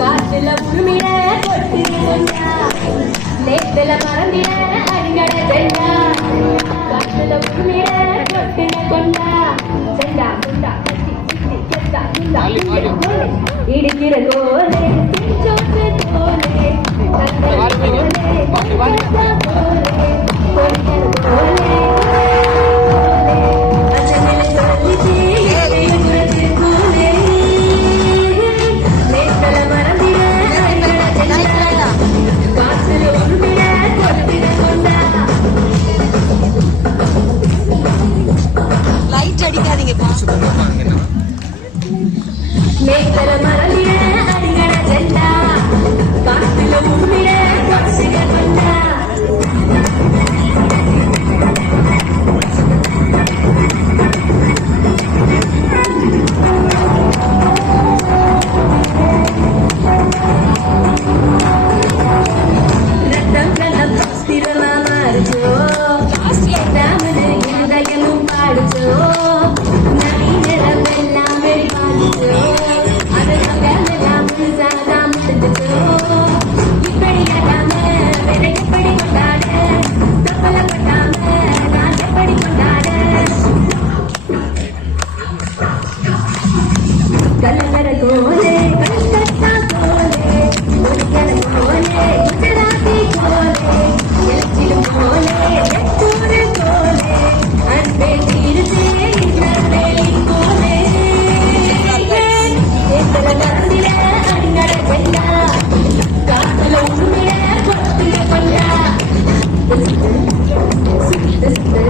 காற்றுல உருமிட கொட்டு கொண்டா லேத்துல மறந்திட அடிங்கட ஜெண்டா. காற்றுல உருமிட கொட்டு கொண்டா. ஜெண்டா பாருங்க. பாருங்க என்ன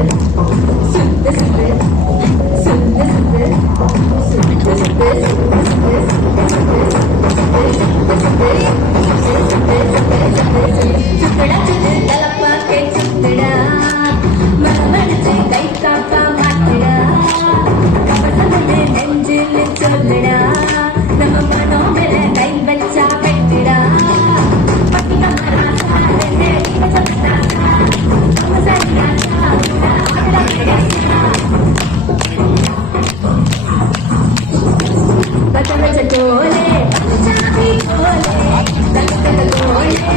Sit, this sit, listen, sit, this listen, sit, sit.